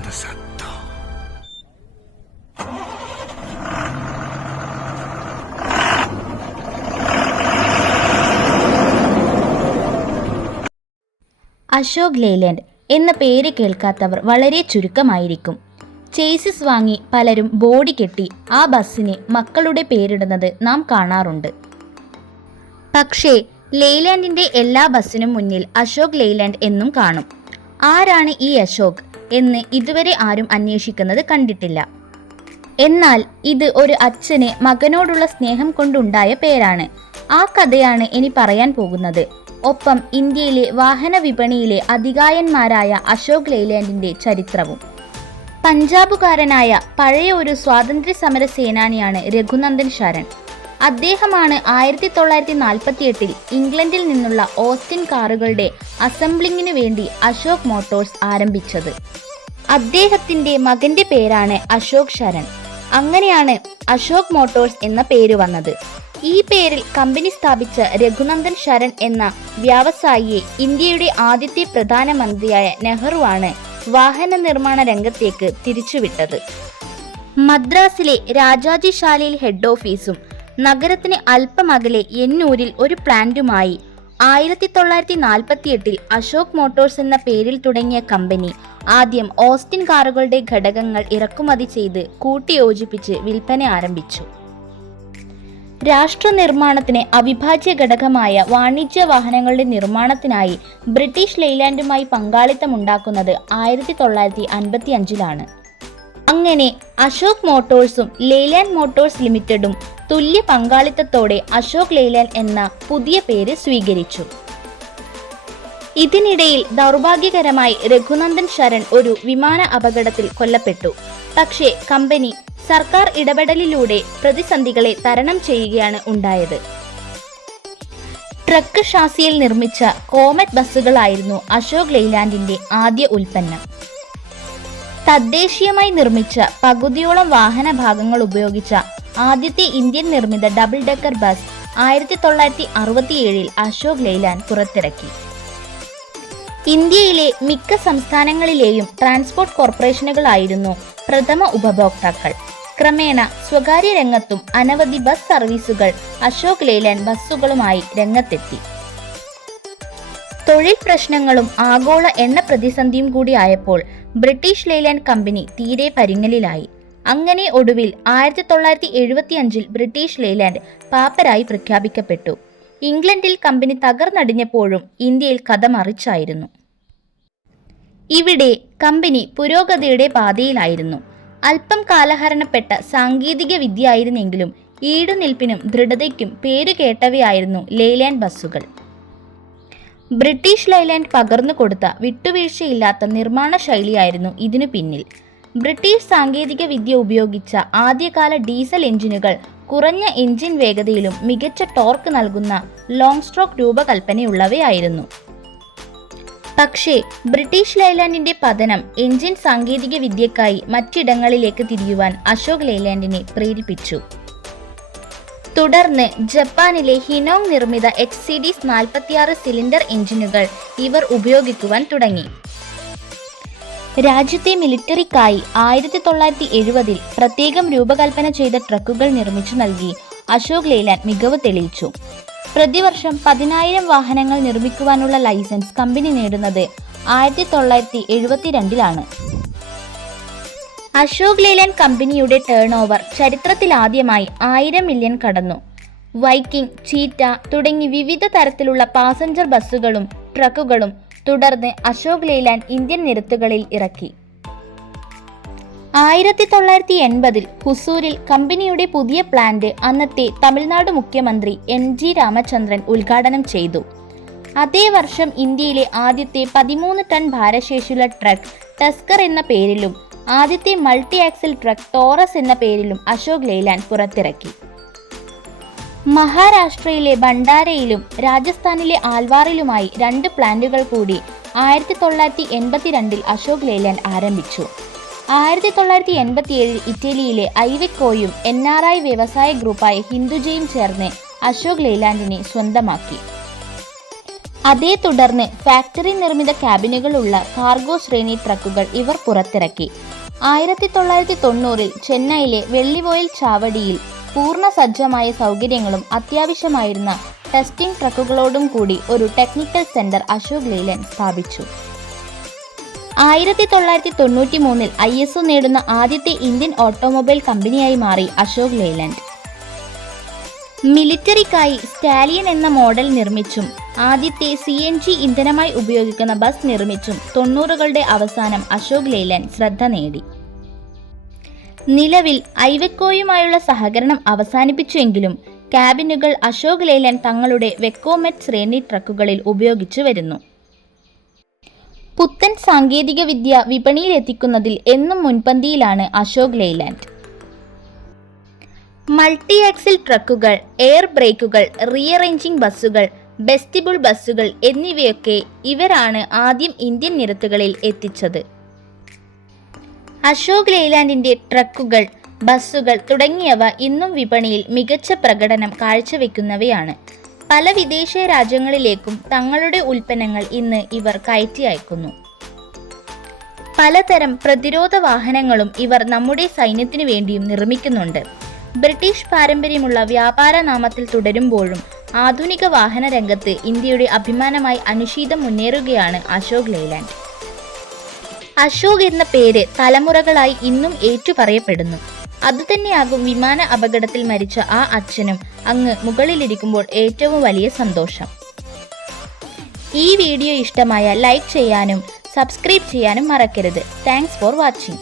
அந்த சத்தம்? അശോക് ലെയ്ലാൻഡ് എന്ന പേര് കേൾക്കാത്തവർ വളരെ ചുരുക്കമായിരിക്കും. ചേസിസ് വാങ്ങി പലരും ബോഡി കെട്ടി ആ ബസ്സിന് മക്കളുടെ പേരിടുന്നത് നാം കാണാറുണ്ട്. പക്ഷേ ലെയ്ലാൻഡിൻ്റെ എല്ലാ ബസ്സിനും മുന്നിൽ അശോക് ലെയ്ലാൻഡ് എന്നും കാണും. ആരാണ് ഈ അശോക് എന്ന് ഇതുവരെ ആരും അന്വേഷിക്കുന്നത് കണ്ടിട്ടില്ല. എന്നാൽ ഇത് ഒരു അച്ഛന് മകനോടുള്ള സ്നേഹം കൊണ്ടുണ്ടായ പേരാണ്. ആ കഥയാണ് ഇനി പറയാൻ പോകുന്നത്. ഒപ്പം ഇന്ത്യയിലെ വാഹന വിപണിയിലെ അതികായന്മാരായ അശോക് ലെയ്ലാൻഡിൻ്റെ ചരിത്രവും. പഞ്ചാബുകാരനായ പഴയ ഒരു സ്വാതന്ത്ര്യ സമര സേനാനിയാണ് രഘുനന്ദൻ ശരൺ. അദ്ദേഹമാണ് 1948 ഇംഗ്ലണ്ടിൽ നിന്നുള്ള ഓസ്റ്റിൻ കാറുകളുടെ അസംബ്ലിങ്ങിനു വേണ്ടി അശോക് മോട്ടോഴ്സ് ആരംഭിച്ചത്. അദ്ദേഹത്തിൻ്റെ മകന്റെ പേരാണ് അശോക് ശരൺ. അങ്ങനെയാണ് അശോക് മോട്ടോഴ്സ് എന്ന പേര് വന്നത്. ഈ പേരിൽ കമ്പനി സ്ഥാപിച്ച രഘുനന്ദൻ ശരൺ എന്ന വ്യവസായിയെ ഇന്ത്യയുടെ ആദ്യത്തെ പ്രധാനമന്ത്രിയായ നെഹ്റുവാണ് വാഹന നിർമ്മാണ രംഗത്തേക്ക് തിരിച്ചുവിട്ടത്. മദ്രാസിലെ രാജാജി ശാലയിൽ ഹെഡ് ഓഫീസും നഗരത്തിന് അല്പമകലെ എന്നൂരിൽ ഒരു പ്ലാന്റുമായി 1948 അശോക് മോട്ടോഴ്സ് എന്ന പേരിൽ തുടങ്ങിയ കമ്പനി ആദ്യം ഓസ്റ്റിൻ കാറുകളുടെ ഘടകങ്ങൾ ഇറക്കുമതി ചെയ്ത് കൂട്ടിയോജിപ്പിച്ച് വിൽപ്പന ആരംഭിച്ചു. രാഷ്ട്ര നിർമ്മാണത്തിന് അവിഭാജ്യ ഘടകമായ വാണിജ്യ വാഹനങ്ങളുടെ നിർമ്മാണത്തിനായി ബ്രിട്ടീഷ് ലെയ്ലാൻഡുമായി പങ്കാളിത്തമുണ്ടാക്കുന്നത് 1955 അങ്ങനെ അശോക് മോട്ടോഴ്സും ലെയ്ലാൻഡ് മോട്ടോഴ്സ് ലിമിറ്റഡും തുല്യ പങ്കാളിത്തത്തോടെ അശോക് ലെയ്ലാൻഡ് എന്ന പുതിയ പേര് സ്വീകരിച്ചു. ഇതിനിടയിൽ ദൗർഭാഗ്യകരമായി രഘുനന്ദൻ ശരൺ ഒരു വിമാന അപകടത്തിൽ കൊല്ലപ്പെട്ടു. പക്ഷേ കമ്പനി സർക്കാർ ഇടപെടലിലൂടെ പ്രതിസന്ധികളെ തരണം ചെയ്യുകയാണ് ഉണ്ടായത്. ട്രക്ക് ഷാസിയിൽ നിർമ്മിച്ച കോമറ്റ് ബസ്സുകളായിരുന്നു അശോക് ലെയ്ലാൻഡിന്റെ ആദ്യ ഉൽപ്പന്നം. തദ്ദേശീയമായി നിർമ്മിച്ച പകുതിയോളം വാഹന ഭാഗങ്ങൾ ഉപയോഗിച്ച ആദ്യത്തെ ഇന്ത്യൻ നിർമ്മിത double decker bus 1967 Ashok Leyland പുറത്തിറക്കി. ഇന്ത്യയിലെ മിക്ക സംസ്ഥാനങ്ങളിലെയും ട്രാൻസ്പോർട്ട് കോർപ്പറേഷനുകളായിരുന്നു പ്രഥമ ഉപഭോക്താക്കൾ. ക്രമേണ സ്വകാര്യ രംഗത്തും അനവധി ബസ് സർവീസുകൾ അശോക് ലെയ്ലാൻഡ് ബസ്സുകളുമായി രംഗത്തെത്തി. തൊഴിൽ പ്രശ്നങ്ങളും ആഗോള എണ്ണ പ്രതിസന്ധിയും കൂടി ആയപ്പോൾ ബ്രിട്ടീഷ് ലെയ്ലാൻഡ് കമ്പനി തീരെ പരിങ്ങലിലായി. അങ്ങനെ ഒടുവിൽ 1975 ബ്രിട്ടീഷ് ലെയ്ലാൻഡ് പാപ്പരായി പ്രഖ്യാപിക്കപ്പെട്ടു. ഇംഗ്ലണ്ടിൽ കമ്പനി തകർന്നടിഞ്ഞപ്പോഴും ഇന്ത്യയിൽ കഥ മറിച്ചായിരുന്നു. ഇവിടെ കമ്പനി പുരോഗതിയുടെ പാതയിലായിരുന്നു. അല്പം കാലഹരണപ്പെട്ട സാങ്കേതിക വിദ്യയായിരുന്നെങ്കിലും ഈടുനിൽപ്പിനും ദൃഢതയ്ക്കും പേരുകേട്ടവയായിരുന്നു ലെയ്ലാൻഡ് ബസ്സുകൾ. ബ്രിട്ടീഷ് ലെയ്ലാൻഡ് പകർന്നു കൊടുത്ത വിട്ടുവീഴ്ചയില്ലാത്ത നിർമ്മാണ ശൈലിയായിരുന്നു ഇതിനു പിന്നിൽ. ബ്രിട്ടീഷ് സാങ്കേതിക വിദ്യ ഉപയോഗിച്ച ആദ്യകാല ഡീസൽ എഞ്ചിനുകൾ കുറഞ്ഞ എഞ്ചിൻ വേഗതയിലും മികച്ച ടോർക്ക് നൽകുന്ന ലോങ് സ്ട്രോക്ക് രൂപകൽപ്പനയുള്ളവയായിരുന്നു. പക്ഷേ ബ്രിട്ടീഷ് ലെയ്ലാൻഡിന്റെ പതനം എഞ്ചിൻ സാങ്കേതിക വിദ്യക്കായി മറ്റിടങ്ങളിലേക്ക് തിരിയുവാൻ അശോക് ലെയ്ലാൻഡിനെ പ്രേരിപ്പിച്ചു. തുടർന്ന് ജപ്പാനിലെ ഹിനോങ് നിർമ്മിത XCD 46 സിലിണ്ടർ എഞ്ചിനുകൾ ഇവർ ഉപയോഗിക്കുവാൻ തുടങ്ങി. രാജ്യത്തെ മിലിറ്ററിക്കായി 1970 പ്രത്യേകം രൂപകൽപ്പന ചെയ്ത ട്രക്കുകൾ നിർമ്മിച്ചു നൽകി അശോക് ലെയ്ലാൻഡ് മികവ് തെളിയിച്ചു. പ്രതിവർഷം 10,000 വാഹനങ്ങൾ നിർമ്മിക്കുവാനുള്ള ലൈസൻസ് കമ്പനി നേടുന്നത് 1972 അശോക് ലെയ്ലാൻഡ് കമ്പനിയുടെ ടേൺ ഓവർ ചരിത്രത്തിലാദ്യമായി 1,000 മില്യൺ കടന്നു. വൈക്കിംഗ്, ചീറ്റ തുടങ്ങി വിവിധ തരത്തിലുള്ള പാസഞ്ചർ ബസ്സുകളും ട്രക്കുകളും തുടർന്ന് അശോക് ലെയ്ലാൻഡ് ഇന്ത്യൻ നിരത്തുകളിൽ ഇറക്കി. 1980 ഹുസൂരിൽ കമ്പനിയുടെ പുതിയ പ്ലാന്റ് അന്നത്തെ തമിഴ്നാട് മുഖ്യമന്ത്രി MG രാമചന്ദ്രൻ ഉദ്ഘാടനം ചെയ്തു. അതേ വർഷം ഇന്ത്യയിലെ ആദ്യത്തെ 13 ടൺ ഭാരശേഷിയുള്ള ട്രക്ക് ടസ്കർ എന്ന പേരിലും ആദ്യത്തെ മൾട്ടി ആക്സിൽ ട്രക്ക് ടോറസ് എന്ന പേരിലും അശോക് ലെയ്ലാൻഡ് പുറത്തിറക്കി. മഹാരാഷ്ട്രയിലെ ഭണ്ഡാരയിലും രാജസ്ഥാനിലെ ആൽവാറിലുമായി 2 പ്ലാന്റുകൾ കൂടി 1982 അശോക് ലെയ്ലാൻഡ് ആരംഭിച്ചു. 1987 ഇറ്റലിയിലെ ഐവെക്കോയും NRI വ്യവസായ ഗ്രൂപ്പായ ഹിന്ദുജയും ചേർന്ന് അശോക് ലെയ്ലാൻഡിനെ സ്വന്തമാക്കി. അതേ തുടർന്ന് ഫാക്ടറി നിർമ്മിത ക്യാബിനുകളുള്ള കാർഗോ ശ്രേണി ട്രക്കുകൾ ഇവർ പുറത്തിറക്കി. 1990-ൽ ചെന്നൈയിലെ വെള്ളിവോയിൽ ചാവടിയിൽ പൂർണ്ണ സജ്ജമായ സൗകര്യങ്ങളും അത്യാവശ്യമായിരുന്ന ടെസ്റ്റിംഗ് ട്രക്കുകളോടും കൂടി ഒരു ടെക്നിക്കൽ സെന്റർ അശോക് ലെയ്ലാൻഡ് സ്ഥാപിച്ചു. 1993-ൽ ISO നേടുന്ന ആദ്യത്തെ ഇന്ത്യൻ ഓട്ടോമൊബൈൽ കമ്പനിയായി മാറി അശോക് ലെയ്ലാൻഡ്. മിലിറ്ററിക്കായി സ്റ്റാലിയൻ എന്ന മോഡൽ നിർമ്മിച്ചും ആദ്യത്തെ CNG ഇന്ധനമായി ഉപയോഗിക്കുന്ന ബസ് നിർമ്മിച്ചും 90കളുടെ അവസാനം അശോക് ലെയ്ലാൻഡ് ശ്രദ്ധ നേടി. നിലവിൽ ഐവെക്കോയുമായുള്ള സഹകരണം അവസാനിപ്പിച്ചുവെങ്കിലും ക്യാബിനുകൾ അശോക് ലെയ്ലാൻഡ് തങ്ങളുടെ വെക്കോമെറ്റ് ശ്രേണി ട്രക്കുകളിൽ ഉപയോഗിച്ചു വരുന്നു. പുത്തൻ സാങ്കേതിക വിദ്യ വിപണിയിലെത്തിക്കുന്നതിൽ എന്നും മുൻപന്തിയിലാണ് അശോക് ലെയ്ലാൻഡ്. മൾട്ടി ആക്സിൽ ട്രക്കുകൾ, എയർ ബ്രേക്കുകൾ, റീഅറേഞ്ചിംഗ് ബസ്സുകൾ, വെസ്റ്റിബിൾ ബസ്സുകൾ എന്നിവയൊക്കെ ഇവരാണ് ആദ്യം ഇന്ത്യൻ നിരത്തുകളിൽ എത്തിച്ചത്. അശോക് ലെയ്ലാൻഡിന്റെ ട്രക്കുകൾ, ബസ്സുകൾ തുടങ്ങിയവ ഇന്നും വിപണിയിൽ മികച്ച പ്രകടനം കാഴ്ചവെക്കുന്നവയാണ്. പല വിദേശ രാജ്യങ്ങളിലേക്കും തങ്ങളുടെ ഉൽപ്പന്നങ്ങൾ ഇന്ന് ഇവർ കയറ്റി അയക്കുന്നു. പലതരം പ്രതിരോധ വാഹനങ്ങളും ഇവർ നമ്മുടെ സൈന്യത്തിനു വേണ്ടിയും നിർമ്മിക്കുന്നുണ്ട്. ബ്രിട്ടീഷ് പാരമ്പര്യമുള്ള വ്യാപാര നാമത്തിൽ തുടരുമ്പോഴും ആധുനിക വാഹന രംഗത്ത് ഇന്ത്യയുടെ അഭിമാനമായി അനുശീതം മുന്നേറുകയാണ് അശോക് ലെയ്ലാൻഡ്. അശോക് എന്ന പേര് തലമുറകളായി ഇന്നും ഏറ്റുപറയപ്പെടുന്നു. അതുതന്നെയാകും വിമാന അപകടത്തിൽ മരിച്ച ആ അച്ഛനും അങ്ങ് മുകളിലിരിക്കുമ്പോൾ ഏറ്റവും വലിയ സന്തോഷം. ഈ വീഡിയോ ഇഷ്ടമായ ലൈക്ക് ചെയ്യാനും സബ്സ്ക്രൈബ് ചെയ്യാനും മറക്കരുത്. Thanks for watching.